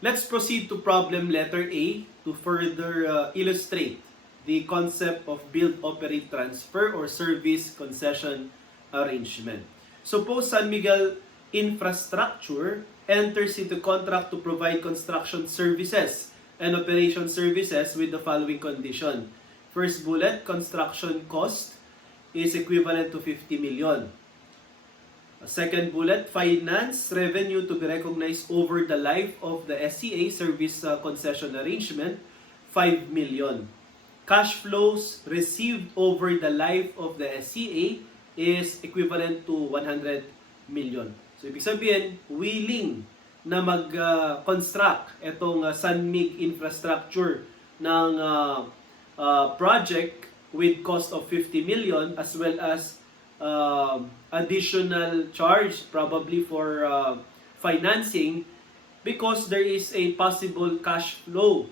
Let's proceed to problem letter A to further illustrate the concept of build, operate, transfer or service concession arrangement. Suppose San Miguel Infrastructure enters into contract to provide construction services and operation services with the following condition. First bullet, construction cost is equivalent to 50 million. Second bullet, finance revenue to be recognized over the life of the SCA service concession arrangement, 5 million. Cash flows received over the life of the SCA is equivalent to 100 million. So, ibig sabihin, willing na mag-construct itong San Mig Infrastructure ng project with cost of 50 million as well as additional charge probably for financing because there is a possible cash flow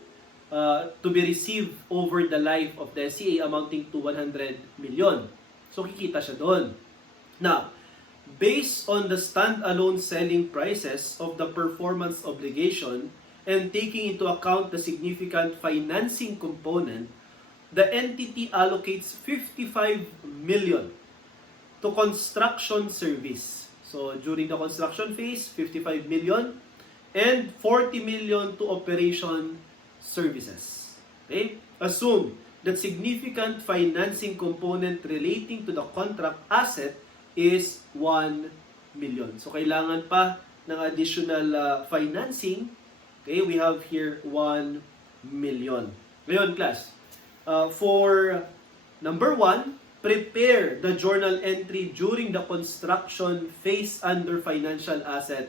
to be received over the life of the SCA amounting to 100 million. So kikita siya doon. Now, based on the standalone selling prices of the performance obligation and taking into account the significant financing component, the entity allocates 55 million to construction service. So during the construction phase, 55 million and 40 million to operation services. Okay? Assume that significant financing component relating to the contract asset is 1 million. So kailangan pa ng additional financing. Okay, we have here 1 million. Ngayon class, for number 1, prepare the journal entry during the construction phase under financial asset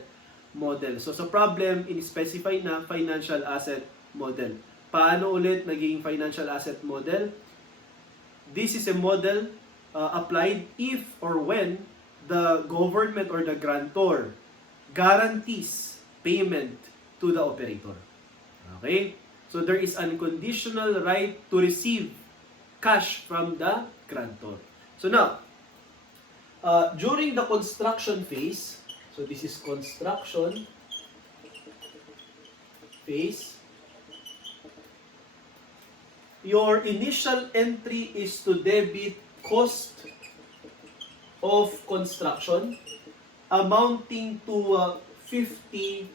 model. So sa problem, in-specify na financial asset model. Paano ulit naging financial asset model? This is a model applied if or when the government or the grantor guarantees payment to the operator. Okay? So there is unconditional right to receive cash from the grantor. So now, during the construction phase, so this is construction phase, your initial entry is to debit cost of construction amounting to 50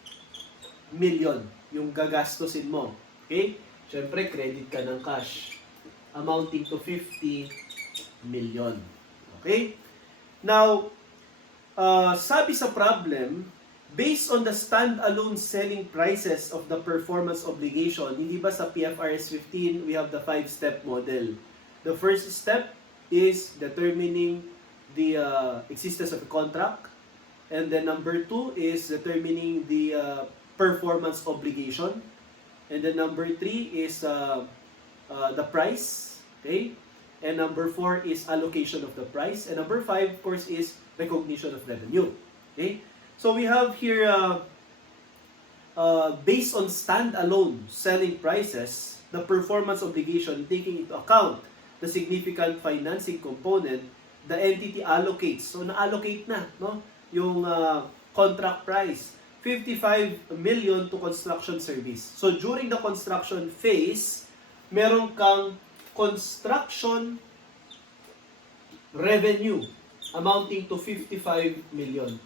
million yung gagastusin mo. Okay? Siyempre, credit ka ng cash amounting to 50 million. Okay? Now, sabi sa problem, based on the standalone selling prices of the performance obligation, hindi ba sa PFRS 15, we have the 5-step model. The first step is determining the existence of a contract. And then number 2 is determining the performance obligation. And then number 3 is the price. Okay? And number 4 is allocation of the price. And number 5, of course, is recognition of revenue. Okay? So we have here, based on standalone selling prices, the performance obligation taking into account the significant financing component, the entity allocates. So na-allocate na, no? Yung contract price, 55 million to construction service. So during the construction phase, meron kang construction revenue amounting to 55 million.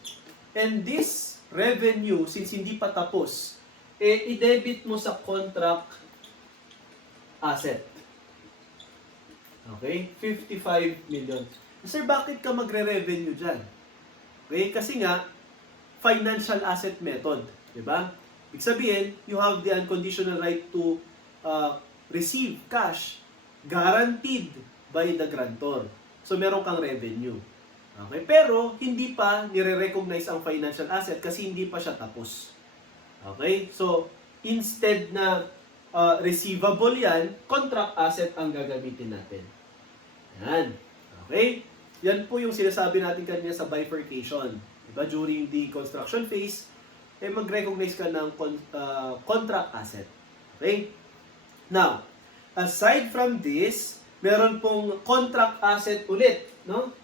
And this revenue, since hindi pa tapos, i-debit mo sa contract asset. Okay? 55 million. Sir, bakit ka magre-revenue dyan? Okay? Kasi nga, financial asset method. Diba? Ibig sabihin, you have the unconditional right to receive cash guaranteed by the grantor. So, meron kang revenue. Okay, pero hindi pa nire-recognize ang financial asset kasi hindi pa siya tapos. Okay? So, instead na receivable yan, contract asset ang gagamitin natin. Yan. Okay? Yan po yung sinasabi natin kanina sa bifurcation. Diba? During the construction phase, mag-recognize ka ng contract asset. Okay? Now, aside from this, meron pong contract asset ulit, no?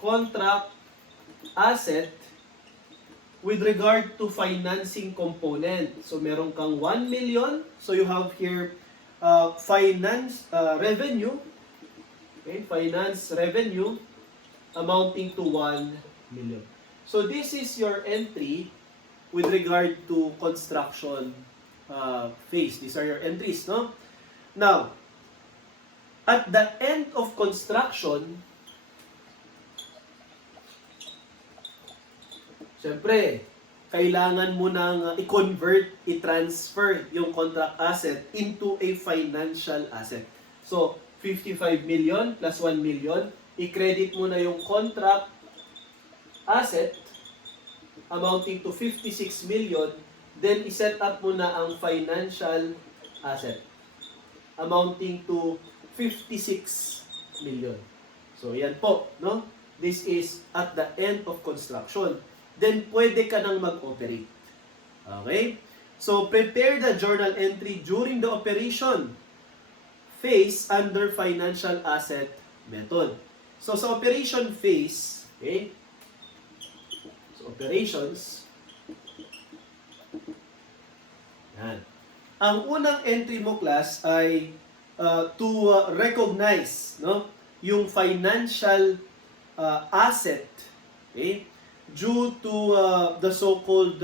Contract asset with regard to financing component. So meron kang 1 million. So you have here finance revenue. Okay, finance revenue amounting to 1 million. So this is your entry with regard to construction phase. These are your entries, no? Now, at the end of construction, syempre, kailangan mo nang i-convert, i-transfer yung contract asset into a financial asset. So, 55 million plus 1 million, i-credit mo na yung contract asset amounting to 56 million, then i-set up mo na ang financial asset amounting to 56 million. So, yan po, no? This is at the end of construction. Then, pwede ka nang mag-operate. Okay? So, prepare the journal entry during the operation phase under financial asset method. So, sa operation phase, okay? So, operations, yan. Ang unang entry mo, class, ay to recognize, no, yung financial asset, okay, due to the so-called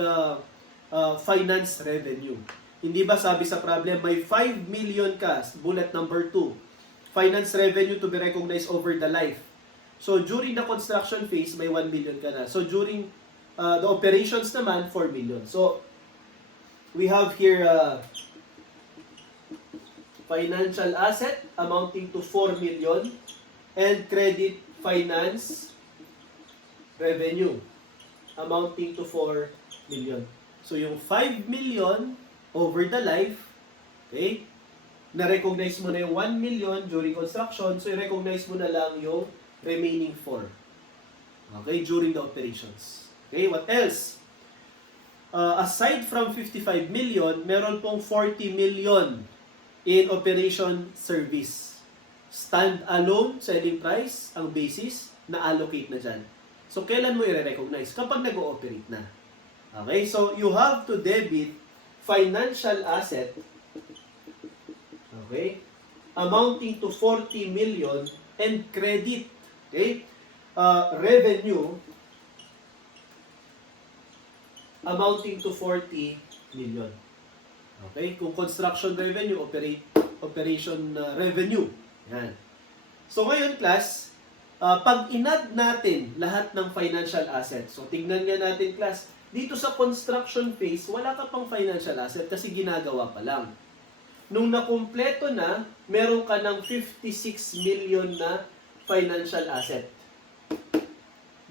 finance revenue. Hindi ba sabi sa problem, may 5 million ka, bullet number 2, finance revenue to be recognized over the life. So, during the construction phase, may 1 million ka na. So, during the operations naman, 4 million. So, we have here financial asset amounting to 4 million and credit finance revenue amounting to 4 million. So, yung 5 million over the life, okay, na-recognize mo na yung 1 million during construction, so i-recognize mo na lang yung remaining 4. Okay, during the operations. Okay, what else? Aside from 55 million, meron pong 40 million in operation service. Stand-alone selling price, ang basis, na-allocate na dyan. So, kailan mo i-recognize? Kapag nag-ooperate na. Okay, so you have to debit financial asset, okay, amounting to 40 million and credit, okay, revenue amounting to 40 million. Okay, kung construction revenue, operation revenue. Yan. So ngayon, class, pag inad natin lahat ng financial assets, so tignan nga natin, class, dito sa construction phase, wala ka pang financial asset kasi ginagawa pa lang. Nung nakumpleto na, meron ka ng 56 million na financial asset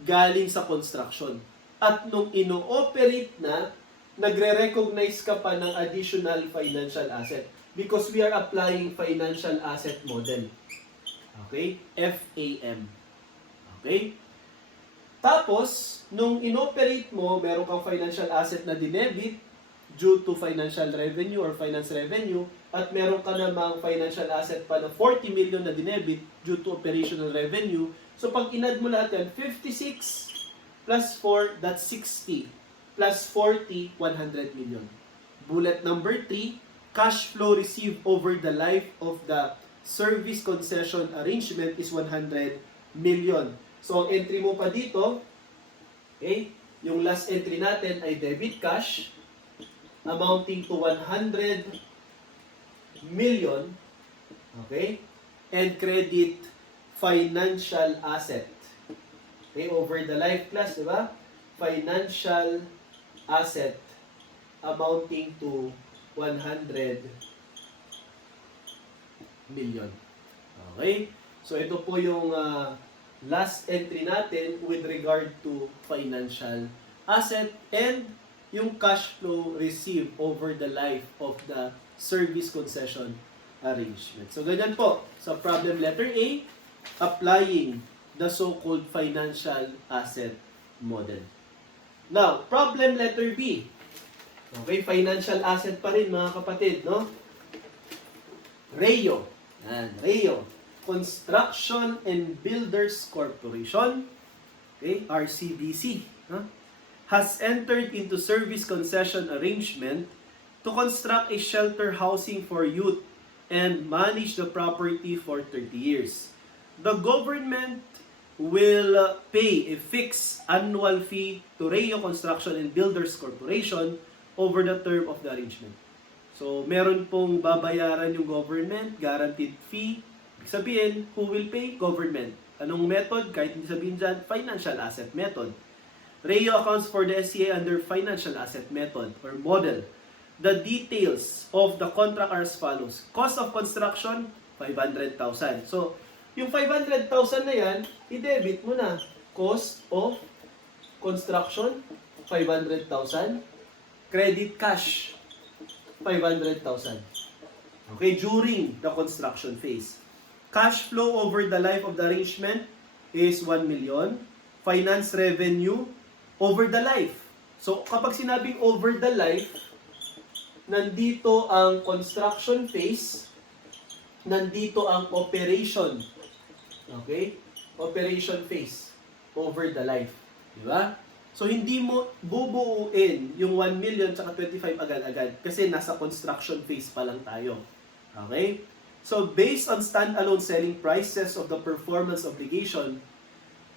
galing sa construction. At nung ino-operate na, nagre-recognize ka pa ng additional financial asset because we are applying financial asset model. Okay? FAM. Okay? Tapos, nung inoperate mo, meron kang financial asset na dinebit due to financial revenue or finance revenue at meron ka namang financial asset pa na 40 million na dinebit due to operational revenue. So, pag inad mo lahat yan, 56 plus 4, that's 60. Plus 40, 100 million. Bullet number 3, cash flow received over the life of the service concession arrangement is 100 million. So, ang entry mo pa dito, okay, yung last entry natin ay debit cash amounting to 100 million, okay, and credit financial asset. Okay, over the life, class, di ba? Financial asset amounting to 100 million. Okay? So, ito po yung last entry natin with regard to financial asset and yung cash flow received over the life of the service concession arrangement. So, ganyan po. Sa problem letter A, applying the so-called financial asset model. Now, problem letter B. Okay, financial asset pa rin mga kapatid, no? REO. Yan, REO. Construction and Builders Corporation. Okay, RCBC. Huh? has entered into service concession arrangement to construct a shelter housing for youth and manage the property for 30 years. The government will pay a fixed annual fee to Rayo Construction and Builders Corporation over the term of the arrangement. So, meron pong babayaran yung government, guaranteed fee. Ibig sabihin, who will pay? Government. Anong method? Kahit hindi sabihin dyan, financial asset method. Rayo accounts for the SCA under financial asset method or model. The details of the contract are as follows. Cost of construction, 500,000. So, yung 500,000 na yan, i-debit mo na. Cost of construction, 500,000. Credit cash, 500,000. Okay, during the construction phase. Cash flow over the life of the arrangement is 1 million. Finance revenue over the life. So, kapag sinabing over the life, nandito ang construction phase, nandito ang operation. Okay? Operation phase over the life. Di ba? So, hindi mo bubuuin yung 1 million tsaka 25 agad-agad kasi nasa construction phase pa lang tayo. Okay? So, based on standalone selling prices of the performance obligation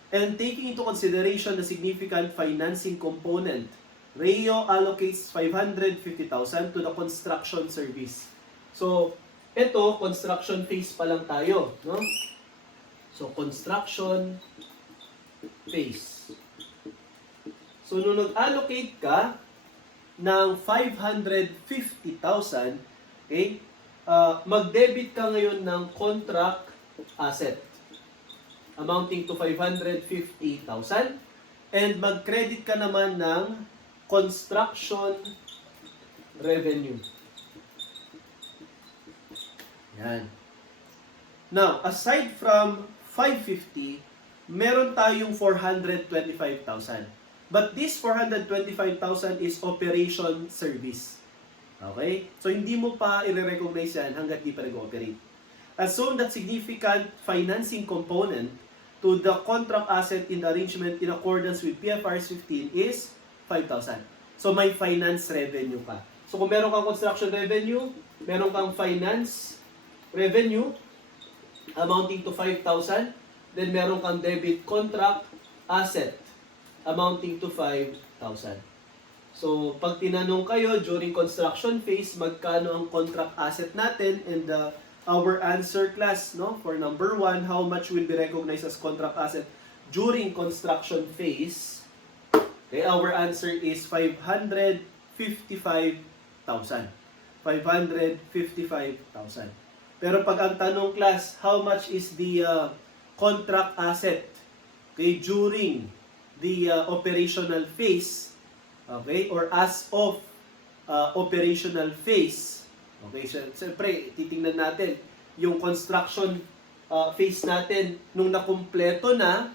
and taking into consideration the significant financing component, Rayo allocates 550,000 to the construction service. So, ito, construction phase pa lang tayo. No? So, construction phase. So, nung nag-allocate ka ng 550,000, okay, mag-debit ka ngayon ng contract asset amounting to 550,000 and mag-credit ka naman ng construction revenue. Yan. Now, aside from 550, meron tayong 425,000. But this 425,000 is operation service. Okay? So, hindi mo pa i-recognize yan hanggat di pa nag-ooperate. Assume that significant financing component to the contract asset in the arrangement in accordance with PFRS 15 is 5,000. So, may finance revenue ka. So, kung meron kang construction revenue, meron kang finance revenue amounting to 5,000, then meron kang debit contract asset amounting to 5,000. So, pag tinanong kayo during construction phase, magkano ang contract asset natin, and our answer class, no, for number 1, how much will be recognized as contract asset during construction phase? Okay, our answer is 555,000. 555,000. Pero pag ang tanong class, how much is the contract asset, okay, during the operational phase, okay, or as of operational phase, okay, siyempre, titingnan natin yung construction phase natin nung nakumpleto na,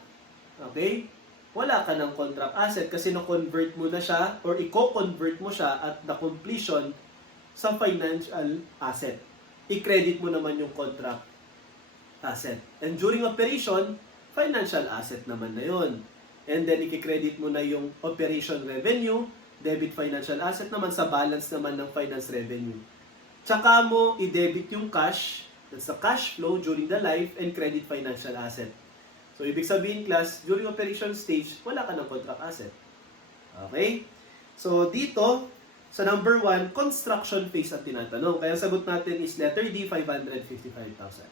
okay, wala ka ng contract asset kasi na-convert mo na siya or i-co-convert mo siya at the completion sa financial asset. I-credit mo naman yung contract asset. And during operation, financial asset naman na yun. And then, i-credit mo na yung operation revenue, debit financial asset naman sa balance naman ng finance revenue. Tsaka mo i-debit yung cash, that's the cash flow during the life, and credit financial asset. So, ibig sabihin, class, during operation stage, wala ka ng contract asset. Okay? So, dito, sa number 1, construction phase ang tinatanong. Kaya sagot natin is letter D, 555,000.